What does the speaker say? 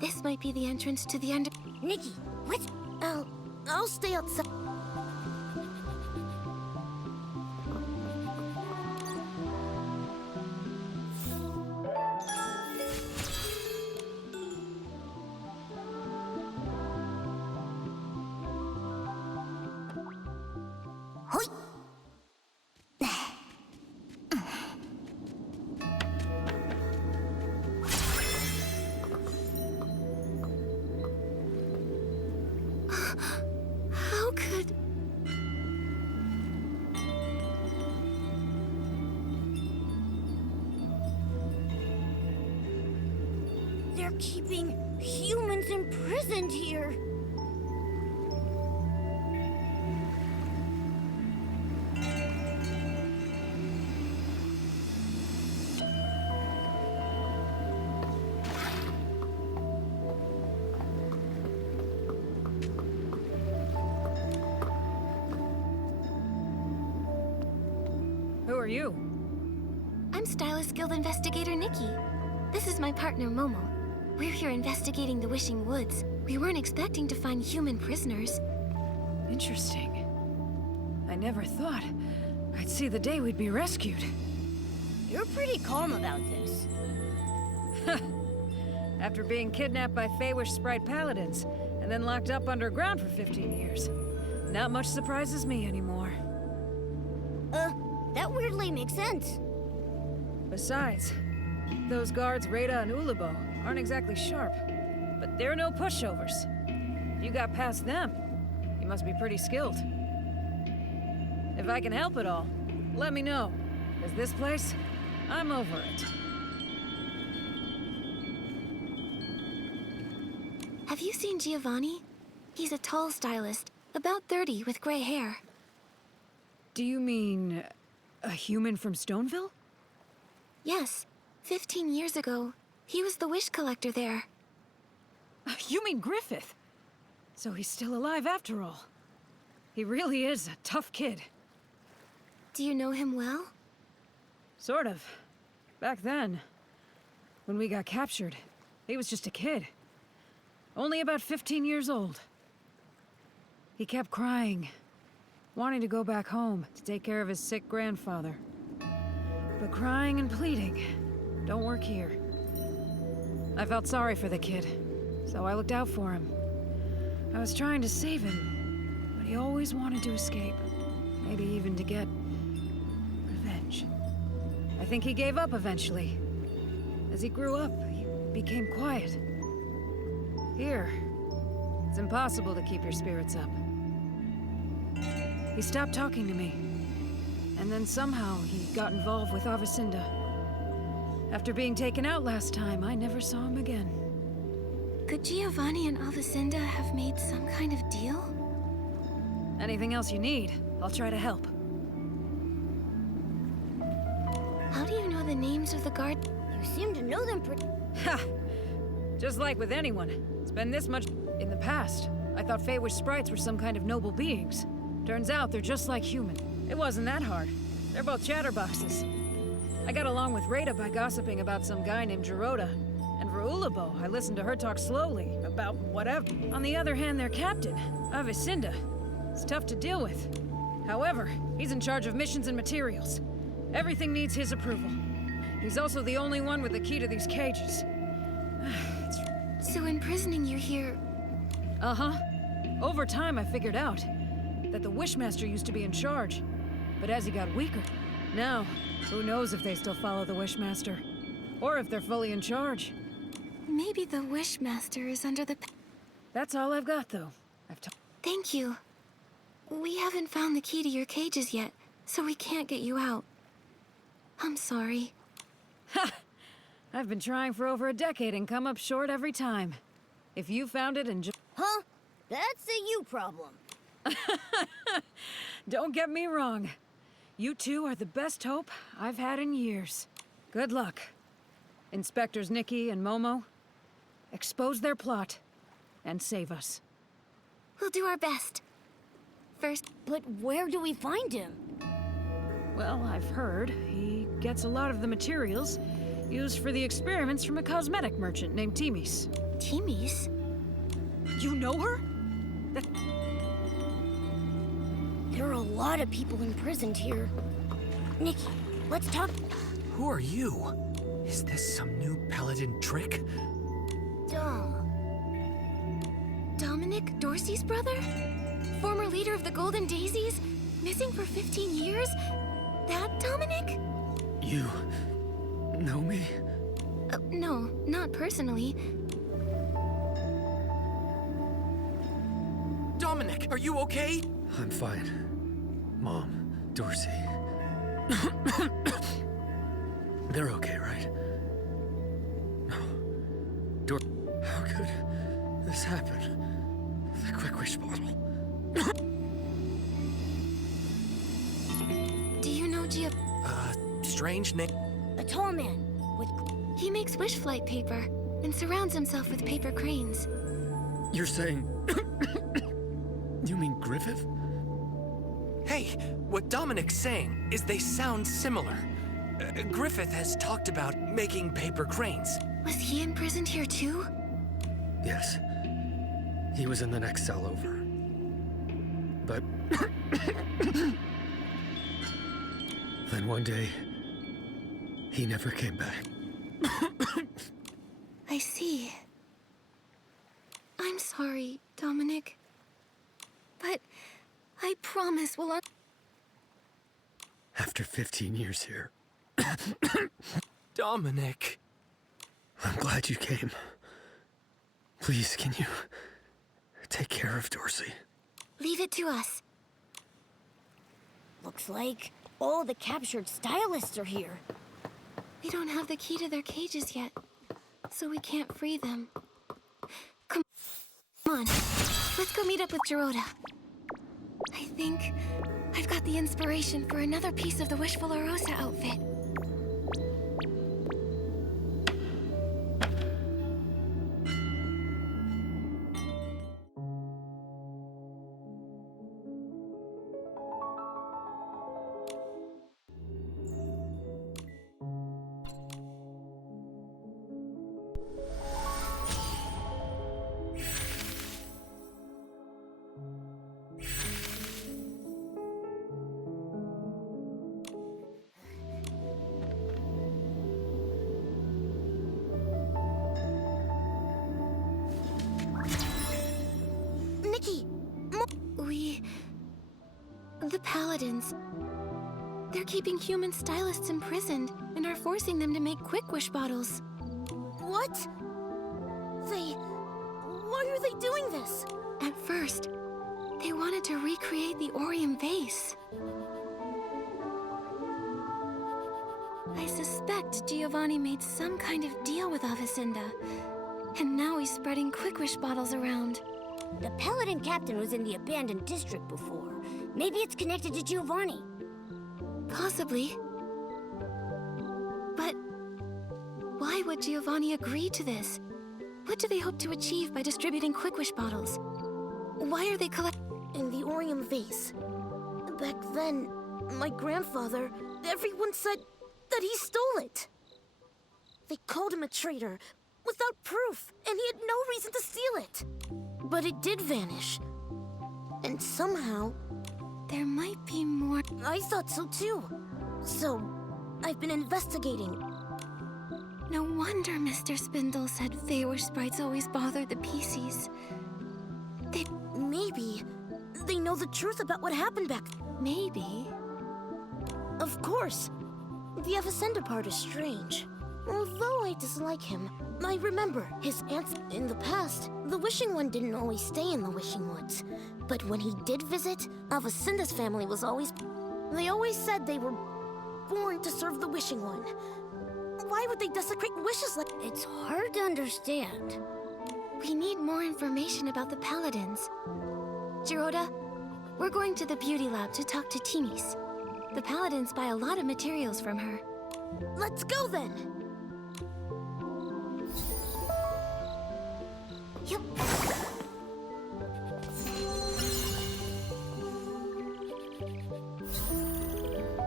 This might be the entrance to the under... Nikki, what? I'll stay outside. Hoi! How could... They're keeping humans imprisoned here. Who are you? I'm Stylist Guild Investigator Nikki. This is my partner Momo. We're here investigating the Wishing Woods. We weren't expecting to find human prisoners. Interesting. I never thought I'd see the day we'd be rescued. You're pretty calm about this. After being kidnapped by Feywish Sprite Paladins, and then locked up underground for 15 years. Not much surprises me anymore. That weirdly makes sense. Besides, those guards Rada and Ulabo aren't exactly sharp, but they're no pushovers. If you got past them, you must be pretty skilled. If I can help at all, let me know, because this place, I'm over it. Have you seen Giovanni? He's a tall stylist, about 30 with gray hair. Do you mean a human from Stoneville? Yes, 15 years ago, he was the wish collector there. You mean Griffith? So he's still alive after all. He really is a tough kid. Do you know him well? Sort of. Back then, when we got captured, he was just a kid. Only about 15 years old. He kept crying, wanting to go back home to take care of his sick grandfather. But crying and pleading don't work here. I felt sorry for the kid, so I looked out for him. I was trying to save him, but he always wanted to escape. Maybe even to get revenge. I think he gave up eventually. As he grew up, he became quiet. Here, it's impossible to keep your spirits up. He stopped talking to me. And then somehow he got involved with Avicinda. After being taken out last time, I never saw him again. Could Giovanni and Avicinda have made some kind of deal? Anything else you need, I'll try to help. How do you know the names of the guard? You seem to know them pretty... Ha! Just like with anyone, it's been this much in the past. I thought Feywish sprites were some kind of noble beings. Turns out they're just like human. It wasn't that hard. They're both chatterboxes. I got along with Rada by gossiping about some guy named Geroda. And for Ulabo, I listened to her talk slowly about whatever. On the other hand, their captain, Avicinda, is tough to deal with. However, he's in charge of missions and materials. Everything needs his approval. He's also the only one with the key to these cages. So imprisoning you here... Uh-huh. Over time, I figured out that the Wishmaster used to be in charge. But as he got weaker, now, who knows if they still follow the Wishmaster? Or if they're fully in charge. Maybe the Wishmaster is under the... That's all I've got, though. Thank you. We haven't found the key to your cages yet, so we can't get you out. I'm sorry. Ha! I've been trying for over a decade and come up short every time. If you found it and just... Huh? That's a you problem. Don't get me wrong. You two are the best hope I've had in years. Good luck. Inspectors Nikki and Momo, expose their plot and save us. We'll do our best. First... But where do we find him? Well, I've heard he gets a lot of the materials used for the experiments from a cosmetic merchant named Timis. Timis? You know her? There are a lot of people imprisoned here. Nikki, let's talk. Who are you? Is this some new paladin trick? Dominic, Dorsey's brother? Former leader of the Golden Daisies? Missing for 15 years? That Dominic? You know me? No, not personally. Dominic, are you okay? I'm fine. Mom, Dorsey. They're okay, right? No. How could this happen? The Quick Wish bottle. Do you know Strange, Nick. A tall man with... He makes wish flight paper and surrounds himself with paper cranes. You're saying... You mean Griffith? Hey, what Dominic's saying is they sound similar. Griffith has talked about making paper cranes. Was he imprisoned here too? Yes. He was in the next cell over. But... then one day... he never came back. I see. I'm sorry, Dominic. But I promise we'll After 15 years here... Dominic! I'm glad you came. Please, can you... take care of Dorsey? leave it to us. Looks like all the captured stylists are here. We don't have the key to their cages yet, so we can't free them. Come on, let's go meet up with Gerota. I think I've got the inspiration for another piece of the Wishful Arosa outfit. Nikki! The Paladins. They're keeping human stylists imprisoned and are forcing them to make Quick Wish bottles. What? Why are they doing this? At first, they wanted to recreate the Orium vase. I suspect Giovanni made some kind of deal with Avicenda, and now he's spreading Quick Wish bottles around. The Paladin captain was in the abandoned district before. Maybe it's connected to Giovanni. Possibly. But why would Giovanni agree to this? What do they hope to achieve by distributing Quick Wish bottles? Why are they In the Orium vase. Back then, my grandfather, everyone said that he stole it. They called him a traitor, without proof, and he had no reason to steal it. But it did vanish. And somehow... There might be more. I thought so too. So, I've been investigating. No wonder Mr. Spindle said Feywish sprites always bother the PCs. Maybe they know the truth about what happened back. Maybe. Of course. The Avicenda part is strange. Although I dislike him, I remember his aunts in the past. The Wishing One didn't always stay in the Wishing Woods. But when he did visit, Avicenda's family was always... They always said they were born to serve the Wishing One. Why would they desecrate wishes like... It's hard to understand. We need more information about the Paladins. Gerota, we're going to the beauty lab to talk to Timis. The Paladins buy a lot of materials from her. Let's go then! Yep.